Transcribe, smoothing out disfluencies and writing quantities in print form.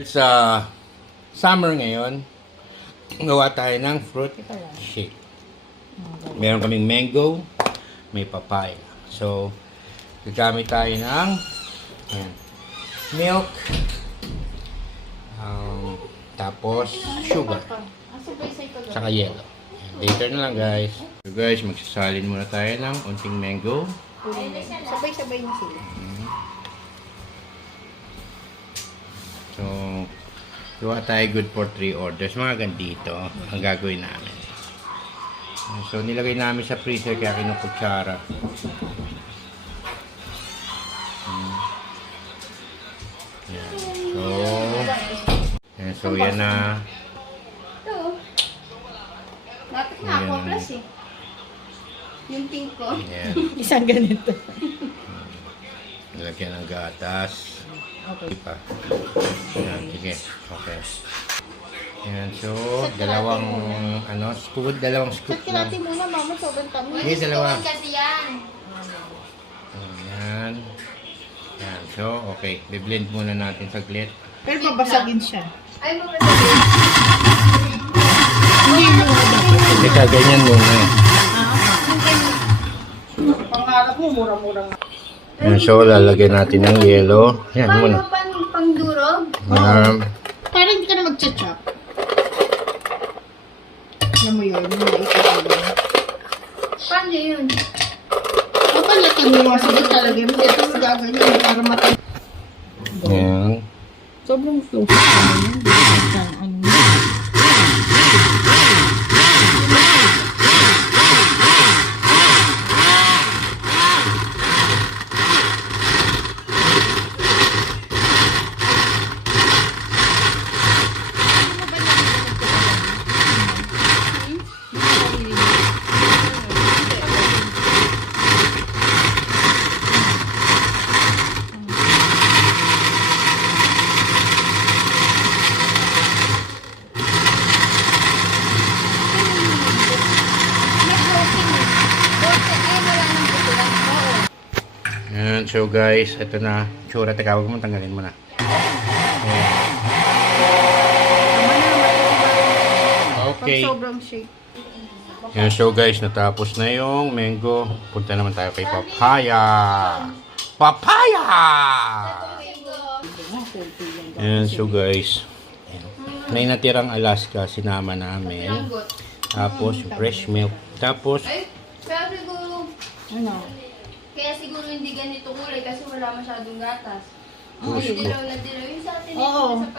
Sa summer ngayon, gawa tayo ng fruit shake. Meron kaming mango, may papaya. So, gagamit tayo ng milk, tapos sugar, saka yellow. Later na lang guys. So guys, magsasalin muna tayo ng unting mango. Sabay-sabay na sila. So, gawa tayo good for 3 orders. Mga gandito ang gagawin namin. So, nilagay namin sa freezer kaya kinukutsara. So, yan na. Ito. Lapit na ako plus eh. Yung pink ko. Yan. Isang ganito. Nilagyan ng gatas. Okay pa. Yan, sige. Okay. Yan, so, dalawang scoop lang. Sakilati muna, mama, sobrang tamis. Hindi, dalawa. Kasi yan. Yan. Yan, so, okay. Biblend muna natin saglit. Pero babasagin siya. Ay, mamasagin. Teka, ganyan muna. Pangarap mo, mura-mura nga. Yan, so, lalagyan natin ng yellow. Yan, muna. Paano pang-durog? Para hindi ka na mag-chop. Alam mo yun, yung maikagawa. Paano yun? Papalatan mo yung sagot talaga mo. Ito mo gagawin para matay. Yan. Sobrang flow. Ano yun? Yan, so guys, ito na. Tsura, teka, huwag mo tanggalin mo na. Okay. Pag sobrang shake. Yan, so guys, natapos na yung mango. Punta naman tayo kay papaya. Papaya! Yan, so guys, may natirang Alaska, sinama namin. Tapos, fresh milk. Tapos, Ay, kaya siguro, Ano? kaya siguro hindi ganito kulay kasi wala masyadong gatas. Puso. Dilaw na dilaw. Yung sa atin, Oo. sa